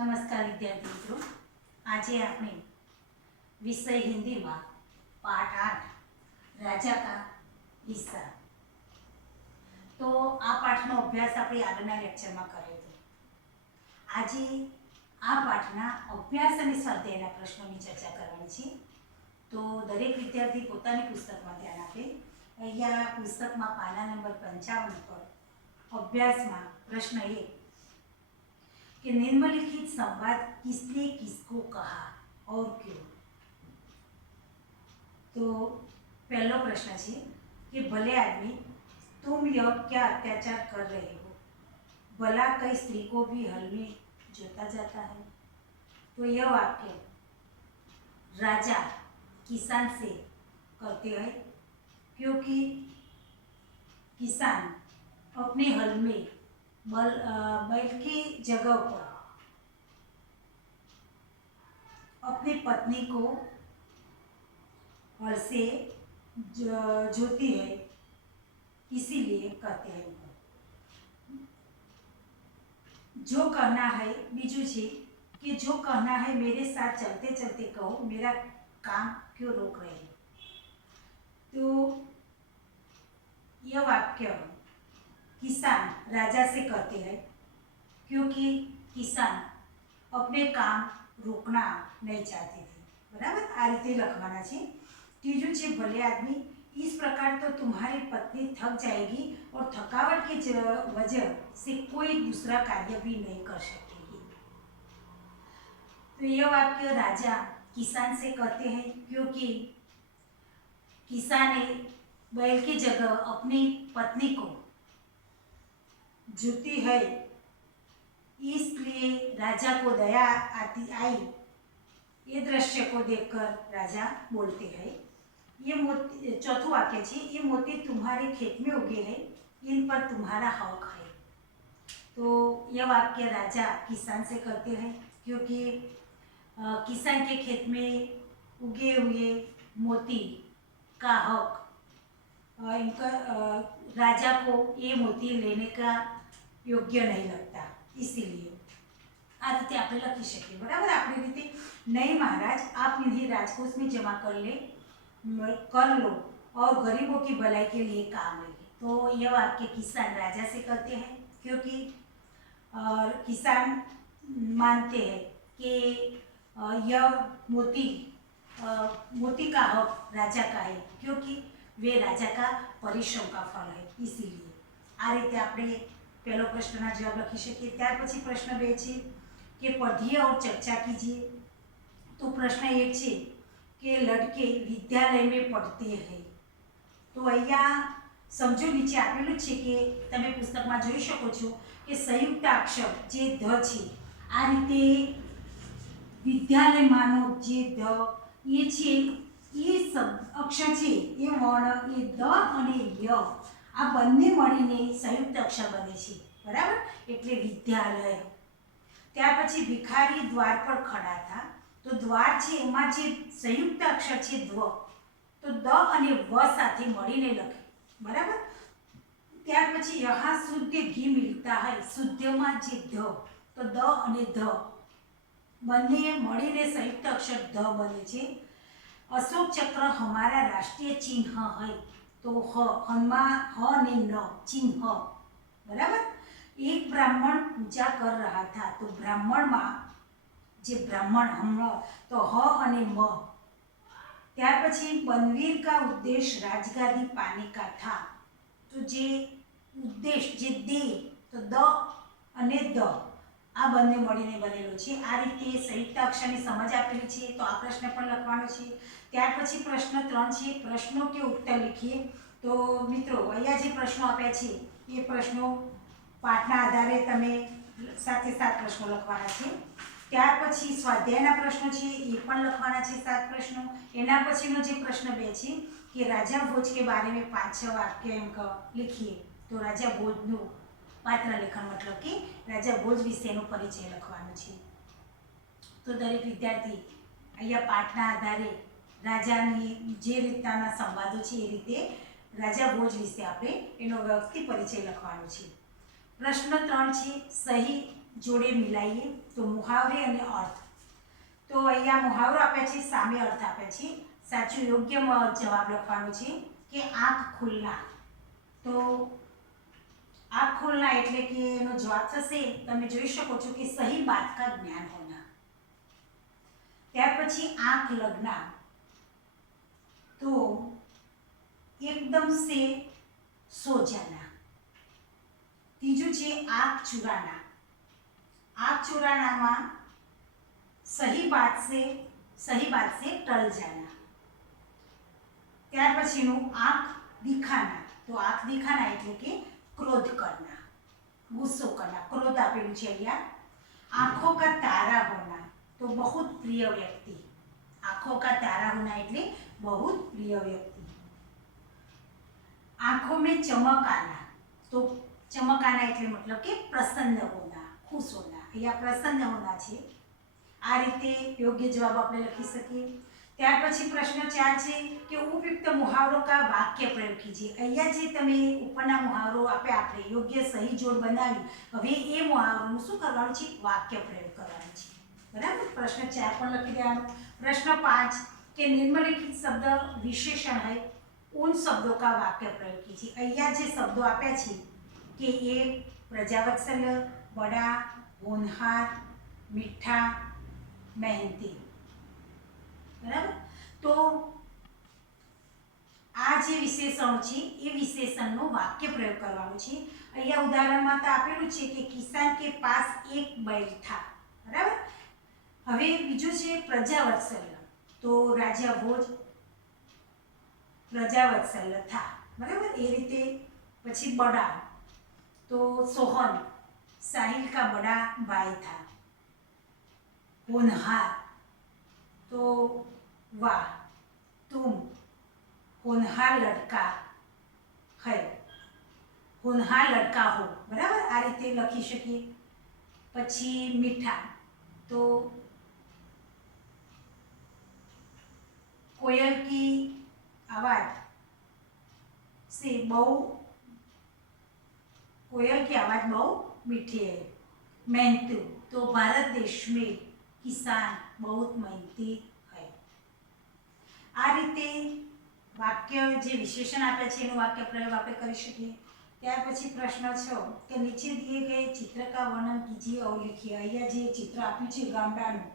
नमस्कार विद्यार्थी मित्रों, आज आपने विषय हिंदी में पाठ 8 राजा का हिस्सा तो आ पाठनो अभ्यास આપણે આગળના લેક્ચરમાં કર્યો હતો। આજે આ પાઠના અભ્યાસ અને સ્વાધ્યાયના પ્રશ્નોની ચર્ચા કરવાની છે। તો દરેક વિદ્યાર્થી પોતાની પુસ્તકમાં ધ્યાન આપે। અહીંયા પુસ્તકમાં પાના નંબર 55 પર અભ્યાસમાં પ્રશ્ન 1 कि निम्नलिखित संवाद किसने किसको कहा और क्यों। तो पहला प्रश्न है कि भले आदमी तुम यह क्या अत्याचार कर रहे हो, भला कई स्त्री को भी हल में जोता जाता है। तो यह वाक्य राजा किसान से करते हैं क्योंकि किसान अपने हल में बैल की जगह पर अपनी पत्नी को हल से जोती है, इसीलिए कहते हैं। जो कहना है बीजू है कि जो कहना है मेरे साथ चलते चलते कहो, मेरा काम क्यों रोक रहे हैं। तो यह वाक्य किसान राजा से कहते हैं क्योंकि किसान अपने काम रोकना नहीं चाहते थे। बराबर आ रीते लखवाना है। तीजू है भले आदमी इस प्रकार तो तुम्हारी पत्नी थक जाएगी और थकावट की वजह से कोई दूसरा कार्य भी नहीं कर सकेगी। तो यह वाक्य राजा किसान से कहते हैं क्योंकि किसान ने बैल की जगह अपनी पत्नी को जोती है, इसलिए राजा को दया आती आई। ये दृश्य को देखकर राजा बोलते हैं। ये मोती चौथो वाक्य है, ये मोती तुम्हारे खेत में उगे हैं, इन पर तुम्हारा हक है। तो यह वाक्य राजा किसान से कहते हैं क्योंकि किसान के खेत में उगे हुए मोती का हक इनका राजा को ये मोती लेने का योग्य नहीं लगता, इसीलिए आ रीते आप लखी सके। बराबर अपनी रीते नहीं महाराज आप इन्हें राजकोष में जमा कर लो और गरीबों की भलाई के लिए काम आएगी। तो यह वाक्य किसान राजा से कहते हैं क्योंकि किसान मानते हैं कि यह मोती का हक राजा का है क्योंकि वे राजा का परिश्रम का फल है, इसीलिए आ रीते आपणे पहलो प्रश्न जवाब लखी सकीए। त्यार पछी प्रश्न 2 है कि पढ़िए और चर्चा कीजिए। तो प्रश्न 1 है कि लड़के विद्यालय में पढ़ते हैं। तो अहींया समझो नीचे आपेलुं छे कि तमे पुस्तकमां जोई शको छो कि संयुक्त अक्षर जे ध छे आ रीते विद्यालयमांनो जे ध ए छे ये अक्षर है ये वर्ण ये द अने य आ बंने मळीने संयुक्त अक्षर बने छे। बराबर एटले विद्यालय। त्यार पछी भिखारी द्वार पर खड़ा था। तो द्वार छे एमां जे संयुक्त अक्षर छे द्व, तो द अने व साथे मळीने लखे। बराबर त्यार पछी यहाँ शुद्ध घी मिलता है, शुद्धमां जे ध, तो द अने ध बंने मळीने संयुक्त अक्षर ध बने छे। अशोक चक्र हमारा राष्ट्रीय चिन्ह है। तो ह ने न चिन्ह। बराबर एक ब्राह्मण पूजा कर रहा था। तो ब्राह्मण में जे ब्राह्मण हम तो ह अने म। त्यार पछी बनवीर का उद्देश्य राजगादी पाने का था। तो जे उद्देश्य जे दे तो द अने द आ बंने मळीने बनेलो छे। आ रीते संयुक्त अक्षरनी समज आपेली छे। तो आ प्रश्न पण लखवानो छे। त्यार पछी प्रश्न 3 छे, प्रश्नों के उत्तर लिखिए। तो मित्रों अहींया जे प्रश्नों आप्या छे ए प्रश्नों पाठना आधारे तमे साथे साथ प्रश्नों लखवाना छे। त्यार पछी स्वाध्यायना प्रश्नों छे ए पण लखवाना छे 7 प्रश्नों। एना पछीनो जे प्रश्न 2 छे कि राजा भोज के बारे में 5-6 वाक्य अंक लिखिए। तो राजा भोजनो पात्र लेखन मतलब कि राजा भोज विशेनो परिचय लखवानो छे। तो दरेक विद्यार्थी अहींया पाठना आधारे राजानी जे रीतना संवादों छे ए रीते राजा भोज विषे आपणे एनो व्यवस्थित परिचय लखवानो छे। प्रश्न 3 छे सही જોડે મિલાઈએ તો મુહાવરે અને અર્થ. તો અહીંયા મુહાવરો આપ્યા છે, સામે અર્થ આપ્યા છે. સાચું યોગ્ય જવાબ લખવાનો છે કે આંખ ખુલના. તો आँख खोलना એટલે કે એનો જવાબ થશે, તમે જોઈ શકો છો કે સહી બાત કા જ્ઞાન હોના. ત્યાર પછી આંખ લગના, તો एकदम से सो जाना. तीजू છે आँख चुराना. आँख चुराना में सही बात से टल जाना. त्यार पछीનું आँख दिखाना. तो आँख दिखाना એટલે કે क्रोध करना, गुस्सो करना, क्रोध आपेलू है अहिया. आँखों का तारा होना, तो बहुत प्रिय व्यक्ति. आँखों का तारा होना એટલે बहुत प्रिय व्यक्ति. आँखों में चमक आना, तो चमक आना એટલે मतलब કે प्रसन्न होना, खुश होना. અહીંયા प्रसन्न होना છે. આ રીતે યોગ્ય જવાબ આપણે લખી શકીએ. ત્યાર પછી પ્રશ્ન 4 છે કે ઉપયુક્ત મુહાવરો કા વાક્ય પ્રયોગ કીજીએ. અહીંયા જે તમે ઉપરના મુહાવરો આપણે યોગ્ય સહી જોડ બનાવી, હવે એ મુહાવરોનું શું કરવાનું છે? વાક્ય પ્રયોગ કરવાનું છે. બરાબર. પ્રશ્ન 4 પણ લખી દેવાનો. પ્રશ્ન 5 કે નિમ્નલિખિત શબ્દ विशेषण है, उन शब्दों का वाक्य प्रयोग कीजिए. અહીંયા જે શબ્દો આપ્યા છે કે એ પ્રજાવત્સલ્ય, બડા, હોનહાર, મીઠા, મહેનતી. બરાબર. તો આ જે વિશેષણ છે એ વિશેષણનો વાક્ય પ્રયોગ કરવાનો છે. અહીંયા ઉદાહરણમાં તો આપેલું છે કે કિસાન કે પાસ એક बैल था. બરાબર. હવે બીજું છે પ્રજાવત્સલ્ય, તો રાજા ભોજ प्रजावत्सल्य था. बराबर. ए रीते પછી बड़ा, तो सोहन साहिल का बड़ा भाई था. होनहार, तो वाह तुम होनहार लड़का है, होनहार लड़का हो. बराबर. आ रीते लखी शकीए. પછી मीठा, तो कोयल की आवाज से बहु, कोयल की आवाज बहु मीठी है. मेहनतू, तो भारत देश में किसान बहुत मेहनती है. आ रीते वाक्य जे विशेषण आपे छे एनुं वाक्य प्रयोग आपणे करी शकीए. त्यार पछी प्रश्न 6 के नीचे दिए गए चित्र का वर्णन कीजिए और लिखिए. अहींया जे चित्र आप्युं छे गामडानुं,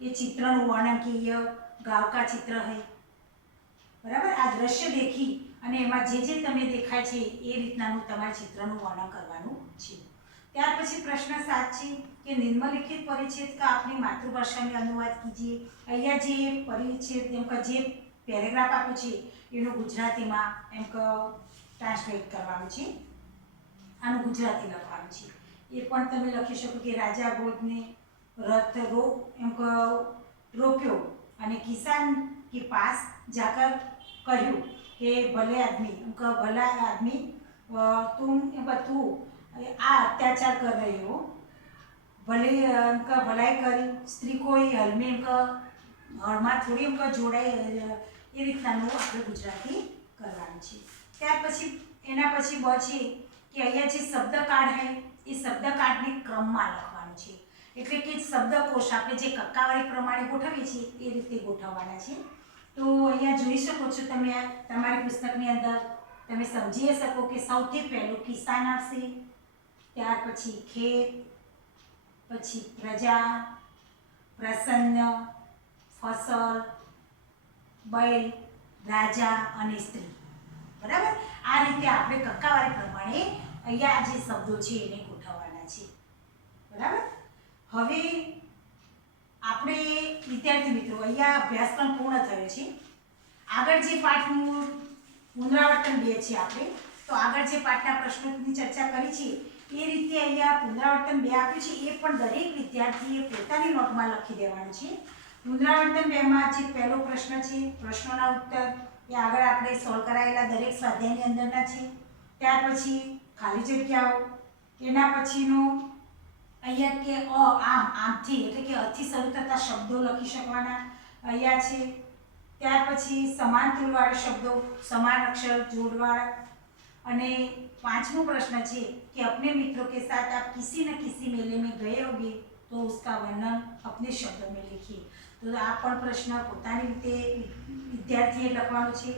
ए चित्रनुं वर्णन कीजिए. गांव का चित्र है. बराबर. आ दृश्य देखी અને એમાં જે જે તમે દેખાય છે એ રીતનાનું તમારે ચિત્રનું વર્ણન કરવાનું છે. ત્યાર પછી પ્રશ્ન 7 છે કે નિમ્નલિખિત પરિચ્છેદ का अपनी मातृभाषा में अनुवाद कीजिए. અહીંયા જે પરિચ્છેદ એમ કે જે પેરેગ્રાફ આપ્યું છે એનું ગુજરાતીમાં એમ કે ટ્રાન્સલેટ કરવાનું છે. આનું ગુજરાતી લખવાનું છે. એ પણ તમે લખી શકો કે રાજા ભોજને રથ એમ કે રોક્યો અને કિસાન के पास जाकर कहूँ कि भले आदमी, उनका भला आदमी, तू आ अत्याचार कर रहे हो, भले उनका भलाई करी स्त्री को हल में उनका हळमा थोड़ी उनका जोड़ाई ए रीतनाનું આપણે ગુજરાતી કરવાનું છે. ત્યાર પછી એના પછી બ છે કે અહીંયા જે શબ્દકાળ है એ શબ્દકાળને ક્રમમાં લખવાનું છે. એટલે કે શબ્દકોશ આપણે જે કક્કાવાળી પ્રમાણે ગોઠવીએ છીએ એ રીતે ગોઠવવાના છે. तो अहींया जोई शको छो તમે તમારી પુસ્તકની અંદર તમે સમજી શકો કે સૌથી પહેલું કિસાન આવશે, ત્યાર પછી ખેત, પછી પ્રજા, પ્રસન્ન, ફસલ, बैल, राजा અને સ્ત્રી. બરાબર. આ રીતે આપણે કક્કાવાળી પ્રમાણે અહીંયા જે શબ્દો છે એને ગોઠવવાના છે. બરાબર. હવે આપણે વિદ્યાર્થી મિત્રો અહીંયા અભ્યાસક્રમ પૂર્ણ થયો છે. આગળ જે પાઠનું પુનરાવર્તન 2 છે આપણે, તો આગળ જે પાઠના પ્રશ્નોની ચર્ચા કરી છે એ રીતે અહીંયા પુનરાવર્તન 2 આપ્યું છે એ પણ દરેક વિદ્યાર્થીએ પોતાની નોટમાં લખી દેવાનું છે. પુનરાવર્તન 2 માં જે પહેલો પ્રશ્ન છે પ્રશ્નોના ઉત્તર એ આગળ આપણે સોલ્વ કરાયેલા દરેક સ્વાધ્યાયની અંદરના છે. ત્યાર પછી ખાલી જગ્યાઓ, એના પછીનો અહીંયા કે આમ આમથી એટલે કે અથી શરૂ થતા શબ્દો લખી શકવાના અહીંયા છે. ત્યાર પછી સમાન તુલવાળા શબ્દો, સમાન અક્ષર જોડવાળા, અને पांचवा प्रश्न है कि अपने मित्रों के साथ आप किसी न किसी मेले में गए होंगे तो उसका वर्णन अपने शब्दों में लिखिए। तो आ पण प्रश्न पोतानी रीते विद्यार्थीए लखवानो छे।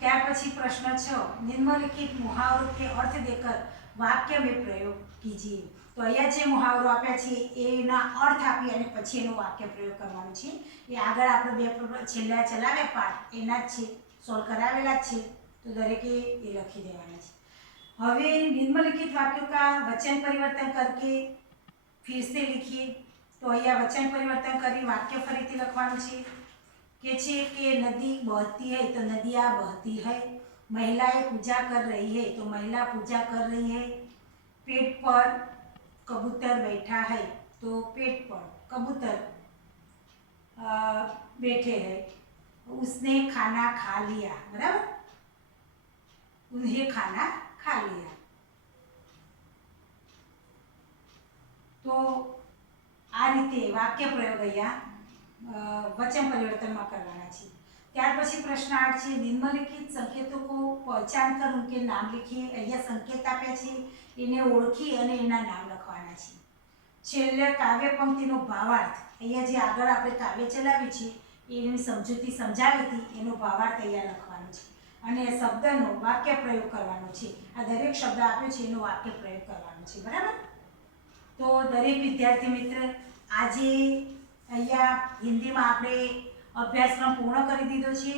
त्यार पछी प्रश्न 6 निम्नलिखित मुहावरों के अर्थ देकर वाक्य में प्रयोग कीजिए। तो अहींया जे मुहावरो आप्या छे एना अर्थ आपी अने पछी एनो वाक्य प्रयोग करवानो छे। ए आगळ आपणे बे छेल्ला चलाव्या पाठ एना ज छे, सोल्व करावेला ज छे, तो दरेके ए लखी देवाना छे। हवे निम्नलिखित वाक्यों का वचन परिवर्तन करके फिर से लिखिए। तो अहींया वचन परिवर्तन करी वाक्य फरीथी लखवानुं छे कि नदी बहती है तो नदियाँ बहती है, महिलाएं पूजा कर रही है तो महिला पूजा कर रही है, पेड़ पर कबूतर बैठा है तो पेड़ पर कबूतर बैठे हैं, उसने खाना खा लिया, बराबर, उन्हें खाना खा लिया। तो आ रीते वाक्य प्रयोग अहींया वचन परिवर्तन में करवाना छे। त्यार पछी प्रश्न 8 छे निम्नलिखित संकेतों को पहचान कर उनके नाम लिखिए। अहींया संकेत आप्या छे एने ओळखी अने एना नाम लखवाना छे। छेल्ले काव्य पंक्तिनो भावार्थ अहींया जे आगळ आपणे काव्य चलावी छे एनी समजूती समजावी हती एनो भावार्थ अहींया लखવાનો छे અને શબ્દનો વાક્ય પ્રયોગ કરવાનો છે। આ દરેક શબ્દ આપ્યો છે એનો વાક્ય પ્રયોગ કરવાનો છે, બરાબર। તો દરેક વિદ્યાર્થી મિત્ર આજે અહીંયા હિન્દીમાં આપણે અભ્યાસક્રમ પૂર્ણ કરી દીધો છે।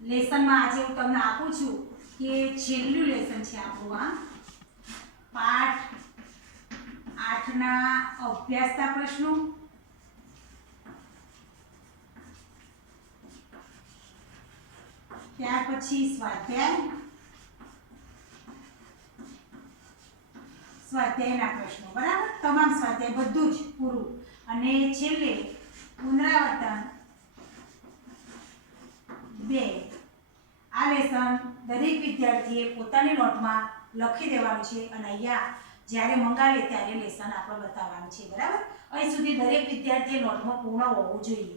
લેસનમાં આજે હું તમને આપું છું કે છેલ્લું લેસન છે આપણું આ પાઠ 8ના અભ્યાસના પ્રશ્નો, ત્યાર પછી સ્વાધ્યાયના પ્રશ્નો, બરાબર, તમામ સ્વાધ્યાય બધું જ પૂરું, અને છેલ્લે પુનરાવર્તન 2। આ લેસન દરેક વિદ્યાર્થીએ પોતાની નોટમાં લખી દેવાનું છે અને અહીંયા જ્યારે મંગાવે ત્યારે લેસન આપણે બતાવવાનું છે, બરાબર। અહીં સુધી દરેક વિદ્યાર્થીએ નોટમાં પૂર્ણ હોવું જોઈએ।